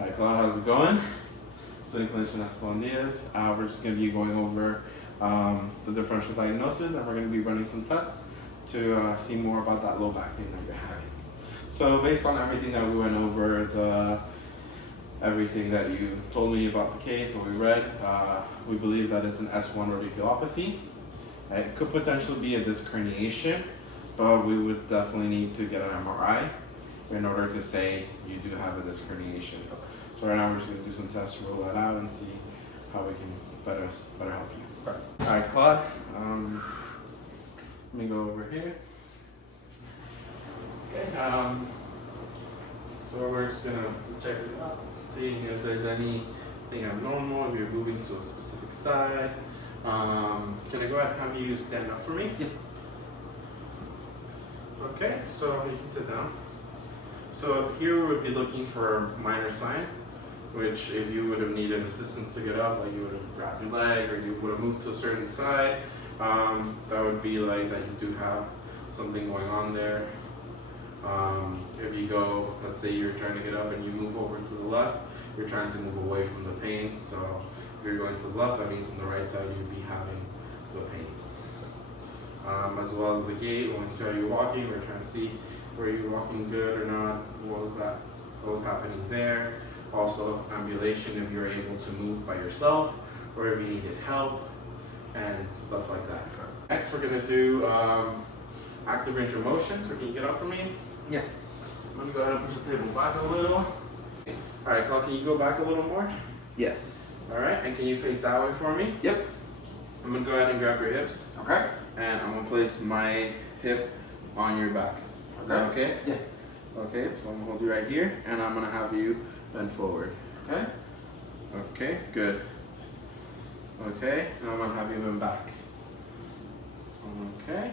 Alright, Claude, how's it going? So, Clinician Escondidas. We're just going to be going over the differential diagnosis, and we're going to be running some tests to see more about that low back pain that you're having. So, based on everything that we went over, everything that you told me about the case, what we read, we believe that it's an S1 radiculopathy. It could potentially be a disc herniation, but we would definitely need to get an MRI in order to say you do have a disc herniation. So right now we're just going to do some tests to rule that out and see how we can better help you. All right, Claude, let me go over here. Okay, so we're just going to check it out, seeing if there's anything abnormal, if you're moving to a specific side. Can I go ahead and have you stand up for me? Yeah. Okay, so you can sit down. So here we would be looking for minor sign, which if you would have needed assistance to get up, like you would have grabbed your leg or you would have moved to a certain side, that would be like that you do have something going on there. If you go, let's say you're trying to get up and you move over to the left, you're trying to move away from the pain. So if you're going to the left, that means on the right side you'd be having the pain. As well as the gait, when we see how you're walking, we're trying to see were you walking good or not, what was happening there. Also ambulation, if you're able to move by yourself or if you needed help and stuff like that. Next we're going to do active range of motion, so can you get up for me? Yeah. I'm going to go ahead and push the table back a little. Alright, Carl, can you go back a little more? Yes. Alright, and can you face that way for me? Yep. I'm going to go ahead and grab your hips. Okay. And I'm going to place my hip on your back. Is that okay? Yeah. Okay, so I'm going to hold you right here, and I'm going to have you bend forward. Okay. Okay, good. Okay, now I'm going to have you bend back. Okay.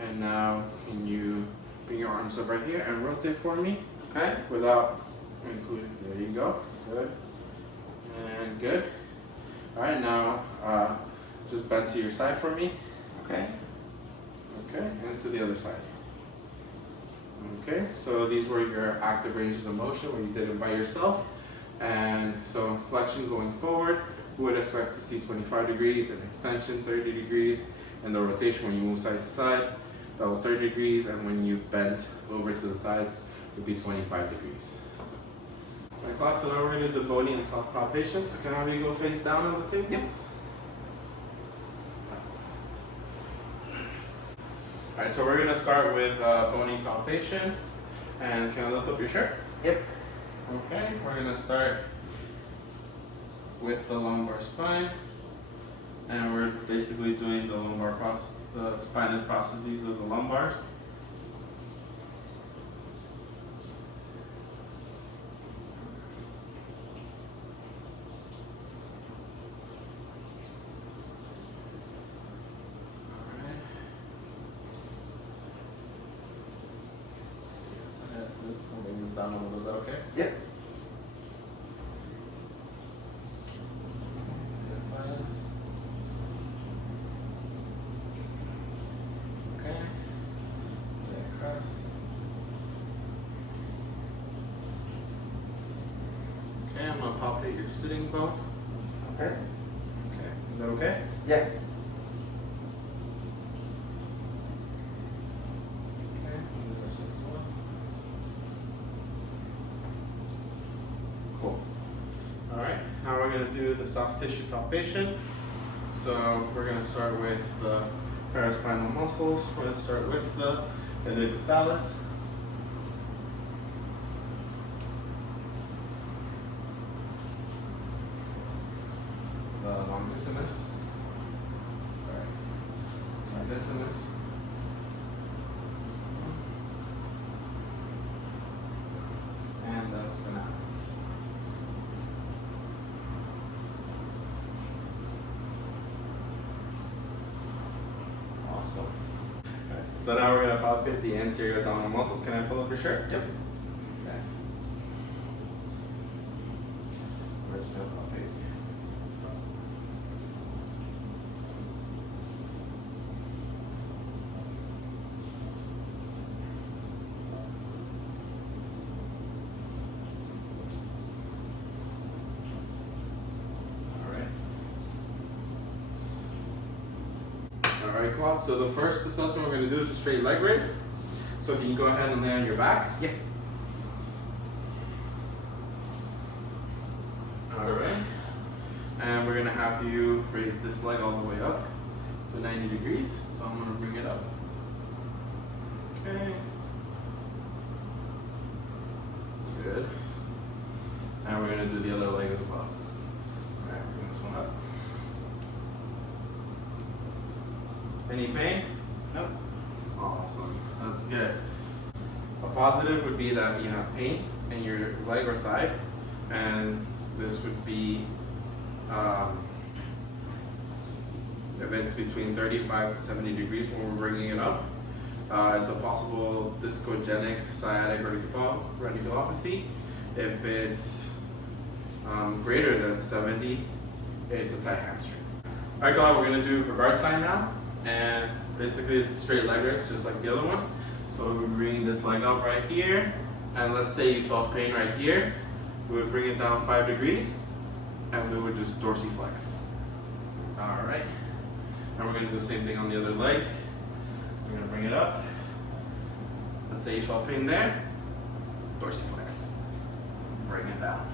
And now can you bring your arms up right here and rotate for me? Okay. Without including, there you go. Good. And good. Alright, now just bend to your side for me. Okay. Okay, and to the other side. Okay, so these were your active ranges of motion where you did it by yourself. And so flexion going forward, we would expect to see 25 degrees, and extension 30 degrees, and the rotation when you move side to side, that was 30 degrees, and when you bent over to the sides, it would be 25 degrees. Alright, class, so now we're going to do the bony and soft palpations. So can I have you go face down on the table? Yep. Alright, so we're going to start with bony palpation. And can I lift up your shirt? Yep. Okay, we're going to start with the lumbar spine. And we're basically doing the the spinous processes of the lumbars. I'll bring this down a little, is that okay? Yep. Exercise. Okay. Yeah, cross. Okay, I'm gonna palpate your sitting bone. Okay. Okay, is that okay? Yeah. Cool. Alright, now we're going to do the soft tissue palpation. So we're going to start with the paraspinal muscles. We're going to start with the iliopsoas. The longissimus. Longissimus. And the spinalis. Awesome. Alright, so now we're going to palpate the anterior abdominal muscles. Can I pull up your shirt? Yep. Okay. We're just going to palpate. quad. So the first assessment we're going to do is a straight leg raise. So can you go ahead and lay on your back? Yeah. Alright. And we're going to have you raise this leg all the way up to 90 degrees. So I'm going to bring it up. Okay. Good. And we're going to do the other leg as well. Alright, bring this one up. Any pain? Nope. Awesome. That's good. A positive would be that you have pain in your leg or thigh, and this would be if it's between 35 to 70 degrees when we're bringing it up. It's a possible discogenic sciatic radiculopathy. If it's greater than 70, it's a tight hamstring. Alright, guys, we're going to do a guard sign now. And basically it's a straight leg raise, just like the other one. So we're bringing this leg up right here. And let's say you felt pain right here. We would bring it down 5 degrees. And we would just dorsiflex. Alright. And we're going to do the same thing on the other leg. We're going to bring it up. Let's say you felt pain there. Dorsiflex. Bring it down.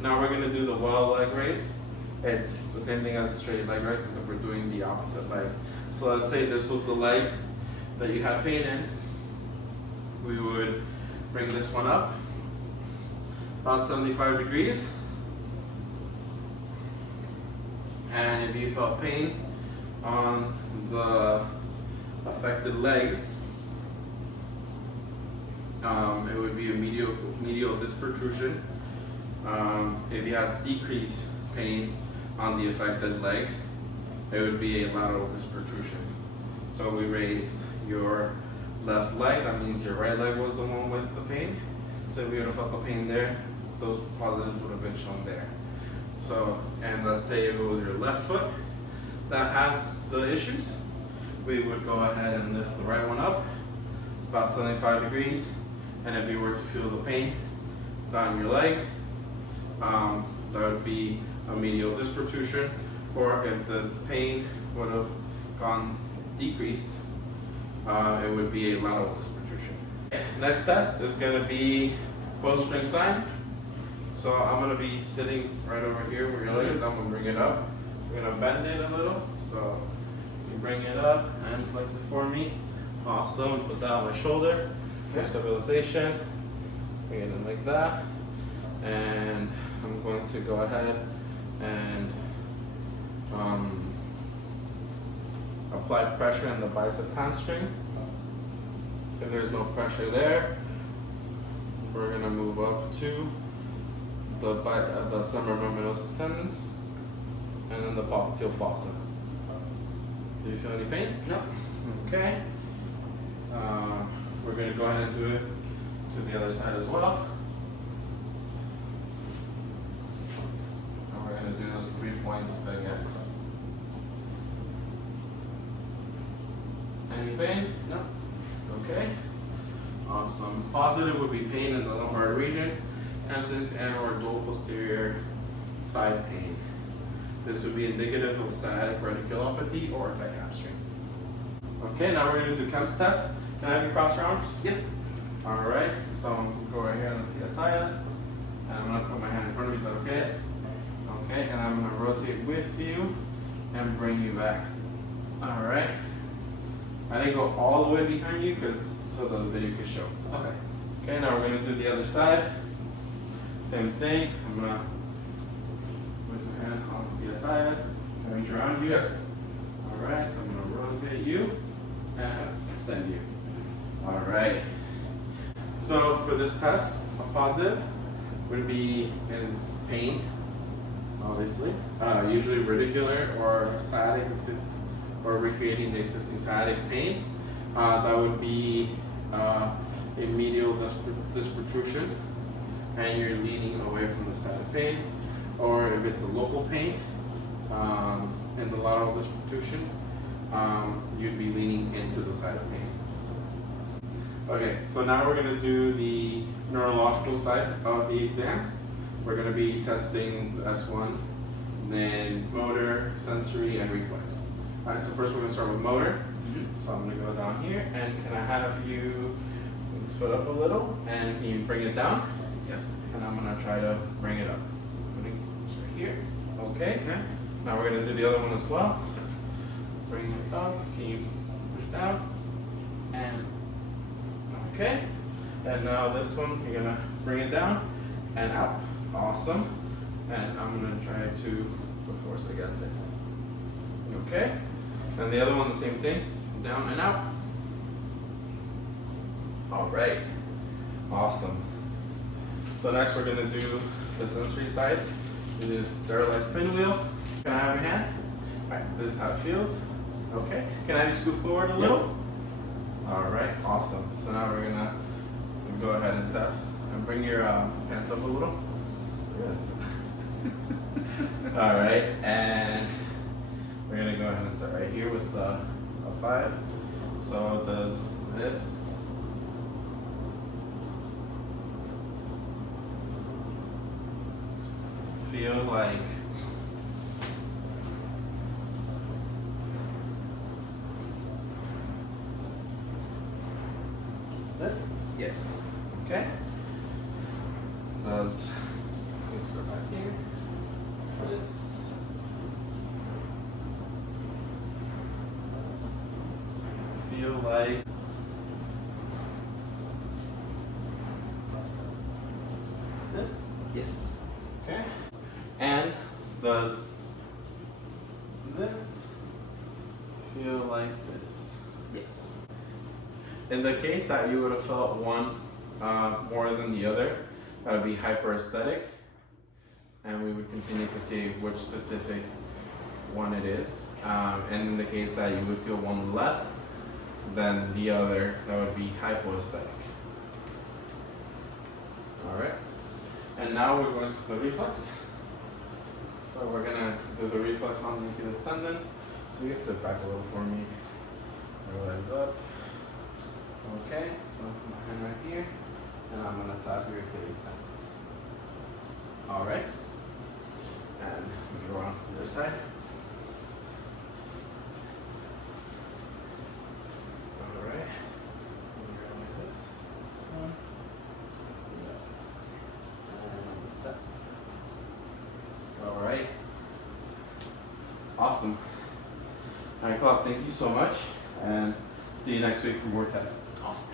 Now we're going to do the well leg raise. It's the same thing as a straight leg raise, except we're doing the opposite leg. So let's say this was the leg that you had pain in. We would bring this one up about 75 degrees. And if you felt pain on the affected leg, it would be a medial disc protrusion. If you had decreased pain on the affected leg, it would be a lateral disc protrusion. So we raised your left leg, that means your right leg was the one with the pain. So if we would have felt the pain there, those positives would have been shown there. So, and let's say if it was your left foot that had the issues, we would go ahead and lift the right one up about 75 degrees. And if you were to feel the pain down your leg, that would be a medial disc protrusion, or if the pain would have gone decreased, it would be a lateral disc protrusion. Next test is going to be bowstring sign. So I'm going to be sitting right over here where your leg is. I'm going to bring it up. We're going to bend it a little. So you bring it up and flex it for me. Awesome. Put that on my shoulder for stabilization. Bring it in like that. And I'm going to go ahead and apply pressure in the bicep hamstring. If there's no pressure there, we're going to move up to the semimembranosus tendons and then the popliteal fossa. Do you feel any pain? No. Okay. We're going to go ahead and do it to the other side as well. And we're going to do those 3 points again. Any pain? No. Okay. Awesome. Positive would be pain in the lumbar region, absent and or dual posterior thigh pain. This would be indicative of sciatic radiculopathy or tight hamstring. Okay, now we're going to do Kemp's test. Can I have you cross your arms? Yep. Alright, so I'm going to go right here on the PSIS, and I'm going to put my hand in front of you. Is that okay? Okay, and I'm going to rotate with you and bring you back. Alright. I didn't go all the way behind you so the video could show. Okay. Okay, now we're going to do the other side. Same thing. I'm going to place my hand on the PSIS, reach around you. Yep. Alright, so I'm going to rotate you and extend you. Alright. So for this test, a positive would be in pain, obviously. Usually radicular or sciatic or recreating the existing sciatic pain. That would be a medial disc protrusion, and you're leaning away from the side of pain. Or if it's a local pain in the lateral disc protrusion, you'd be leaning into the side of pain. Okay, so now we're going to do the neurological side of the exams. We're going to be testing the S1, then motor, sensory, and reflex. Alright, so first we're going to start with motor. Mm-hmm. So I'm going to go down here, and can I have you bring this foot up a little, and can you bring it down? Yep. And I'm going to try to bring it up. Putting this right here. Okay. Okay. Now we're going to do the other one as well. Bring it up. Can you push down? And okay. And now this one, you're going to bring it down and out. Awesome. And I'm going to try to put force against it. Okay. And the other one, the same thing. Down and out. All right. Awesome. So next we're going to do the sensory side. This is sterilized pinwheel. Can I have your hand? All right. This is how it feels. Okay. Can I have you scoot forward a little? All right. Awesome. So now we're going to go ahead and test. And bring your hands up a little. Yes. All right. And we're going to go ahead and start right here with a 5. So it does this. Feel like this? Yes. Okay. Does start back here. This. Feel like this? Yes. Okay. And does this feel like this? Yes. In the case that you would have felt one more than the other, that would be hyperesthetic, and we would continue to see which specific one it is. And in the case that you would feel one less than the other, that would be hypoesthetic. All right. And now we're going to the reflex. So we're gonna do the reflex on the Achilles tendon. So you can sit back a little for me. Your legs up. Okay, so I put my hand right here, and I'm gonna tap your Achilles tendon. All right. And we go on to the other side. All right. And you're going like this. One. And tap. All right. Awesome. All right, Claude, thank you so much, and see you next week for more tests. Awesome.